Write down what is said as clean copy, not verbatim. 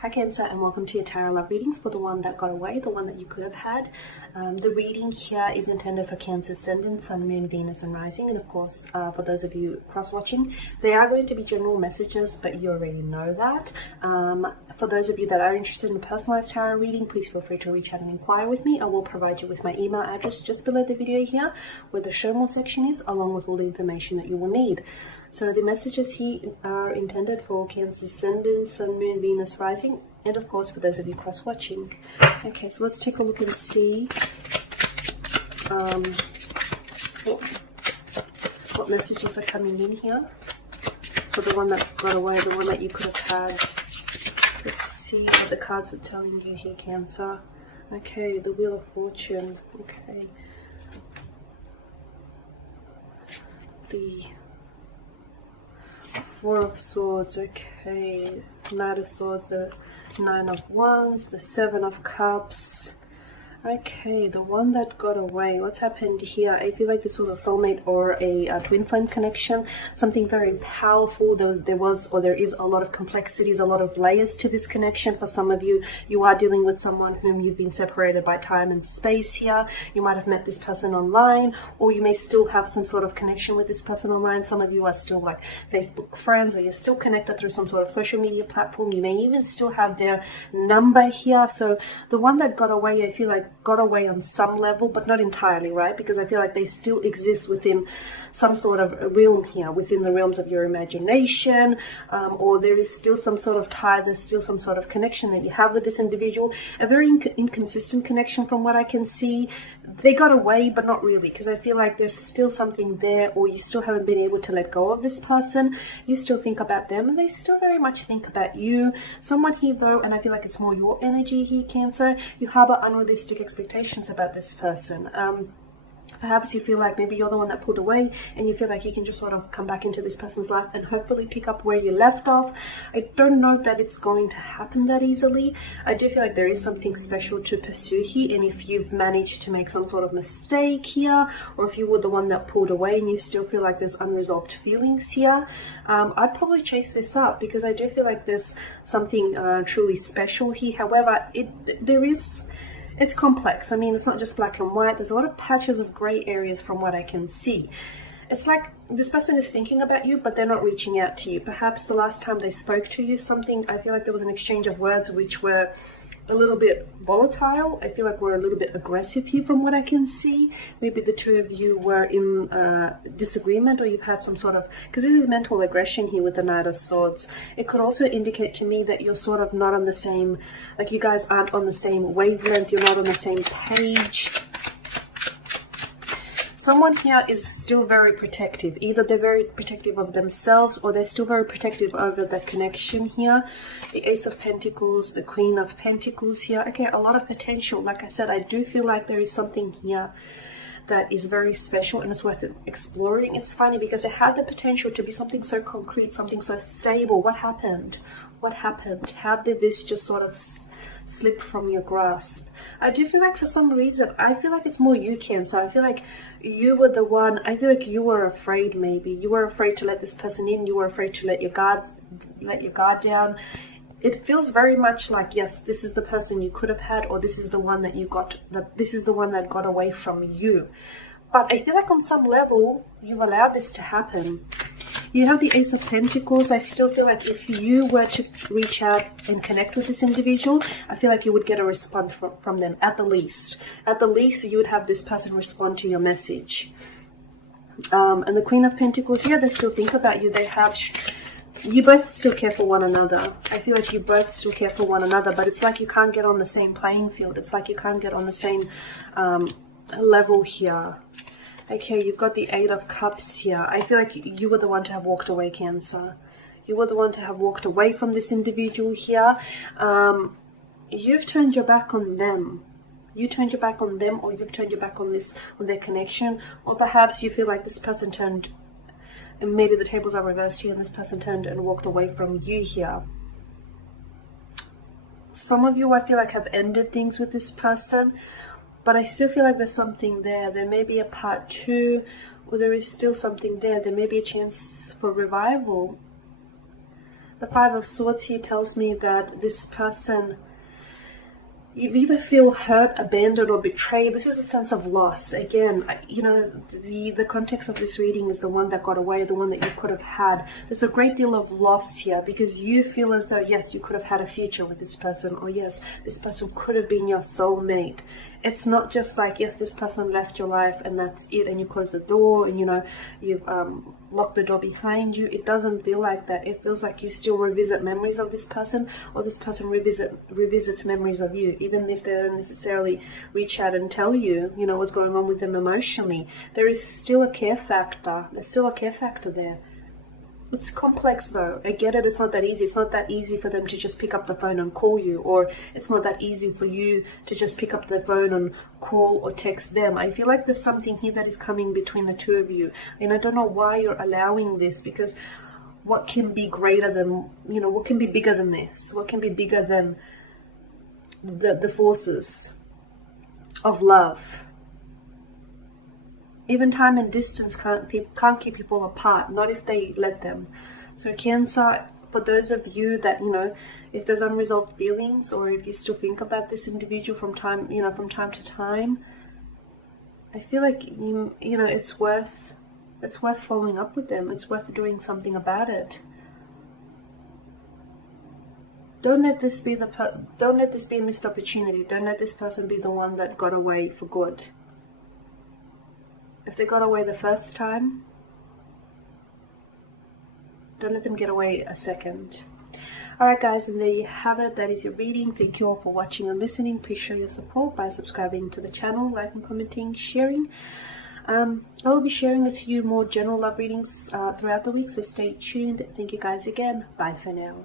Hi Cancer, and welcome to your tarot love readings for the one that got away, the one that you could have had. The reading here is intended for Cancer Ascendant, Sun, Moon, Venus and Rising, and of course for those of you cross-watching, they are going to be general messages, but you already know that. For those of you that are interested in a personalized tarot reading, please feel free to reach out and inquire with me. I will provide you with my email address just below the video here, where the show more section is, along with all the information that you will need. So the messages here are intended for Cancer Ascendant, Sun, Moon, Venus, Rising, and of course for those of you cross-watching. Okay, so let's take a look and see what messages are coming in here for the one that got away, the one that you could have had. Let's see what the cards are telling you here, Cancer. Okay, the Wheel of Fortune. Okay. The Four of Swords, okay, Knight of Swords, the Nine of Wands, the Seven of Cups. Okay, the one that got away, what's happened here? I feel like this was a soulmate or a twin flame connection, something very powerful. There was, or there is, a lot of complexities, a lot of layers to this connection. For some of you, you are dealing with someone whom you've been separated by time and space here. You might have met this person online, or you may still have some sort of connection with this person online. Some of you are still like Facebook friends, or you're still connected through some sort of social media platform. You may even still have their number here. So the one that got away, I feel like got away on some level, but not entirely, right? Because I feel like they still exist within some sort of realm here, within the realms of your imagination, or there is still some sort of tie, there's still some sort of connection that you have with this individual, a very inconsistent connection from what I can see. They got away, but not really, because I feel like there's still something there, or you still haven't been able to let go of this person. You still think about them, and they still very much think about you. Someone here though, and I feel like it's more your energy here, Cancer, you harbor unrealistic expectations about this person. Perhaps you feel like maybe you're the one that pulled away, and you feel like you can just sort of come back into this person's life and hopefully pick up where you left off. I don't know that it's going to happen that easily. I do feel like there is something special to pursue here, and if you've managed to make some sort of mistake here, or if you were the one that pulled away and you still feel like there's unresolved feelings here, I'd probably chase this up, because I do feel like there's something truly special here. However, it's complex. I mean, it's not just black and white. There's a lot of patches of gray areas from what I can see. It's like this person is thinking about you, but they're not reaching out to you. Perhaps the last time they spoke to you, I feel like there was an exchange of words which were a little bit volatile. I feel like we're a little bit aggressive here from what I can see. Maybe the two of you were in disagreement, or you've had some sort of, because this is mental aggression here with the Knight of Swords. It could also indicate to me that you're sort of not on the same, like you guys aren't on the same wavelength, you're not on the same page. Someone here is still very protective. Either they're very protective of themselves, or they're still very protective over the connection here. The Ace of Pentacles, the Queen of Pentacles here. Okay, a lot of potential. Like I said, I do feel like there is something here that is very special and it's worth exploring. It's funny because it had the potential to be something so concrete, something so stable. What happened? What happened? How did this just sort of slip from your grasp? I do feel like for some reason, I feel like it's more you, Cancer. I feel like you were the one, I feel like you were afraid. Maybe you were afraid to let this person in, you were afraid to let your guard down. It feels very much like, yes, this is the person you could have had, or this is the one that you got, this is the one that got away from you. But I feel like on some level you allowed this to happen. You have the Ace of Pentacles. I still feel like if you were to reach out and connect with this individual, I feel like you would get a response from them at the least. At the least, you would have this person respond to your message. And the Queen of Pentacles, yeah, they still think about you. You both still care for one another. I feel like you both still care for one another, but it's like you can't get on the same playing field. It's like you can't get on the same level here. Okay, you've got the Eight of Cups here. I feel like you were the one to have walked away, Cancer. You were the one to have walked away from this individual here. You've turned your back on them. You turned your back on them, or you've turned your back on their connection. Or perhaps you feel like this person turned, and maybe the tables are reversed here, and this person turned and walked away from you here. Some of you, I feel like, have ended things with this person, but I still feel like there's something there. There may be a part 2, or there is still something there. There may be a chance for revival. The Five of Swords here tells me that this person, you either feel hurt, abandoned, or betrayed. This is a sense of loss. Again, you know, the context of this reading is the one that got away, the one that you could have had. There's a great deal of loss here because you feel as though, yes, you could have had a future with this person, or yes, this person could have been your soulmate. It's not just like, yes, this person left your life and that's it, and you close the door and, you know, you've locked the door behind you. It doesn't feel like that. It feels like you still revisit memories of this person, or this person revisits memories of you, even if they don't necessarily reach out and tell you, you know, what's going on with them emotionally. There is still a care factor. There's still a care factor there. It's complex though. I get it. It's not that easy. It's not that easy for them to just pick up the phone and call you, or it's not that easy for you to just pick up the phone and call or text them. I feel like there's something here that is coming between the two of you, and I don't know why you're allowing this, because what can be greater than, you know, what can be bigger than this? What can be bigger than the forces of love? Even time and distance can't keep people apart, not if they let them. So Cancer, for those of you that, you know, if there's unresolved feelings, or if you still think about this individual from time to time, I feel like you know it's worth following up with them. It's worth doing something about it. Don't let this be a missed opportunity. Don't let this person be the one that got away for good. If they got away the first time, don't let them get away a second. Alright guys, and there you have it. That is your reading. Thank you all for watching and listening. Please show your support by subscribing to the channel, liking, commenting, sharing. I will be sharing with you more general love readings throughout the week, so stay tuned. Thank you guys again. Bye for now.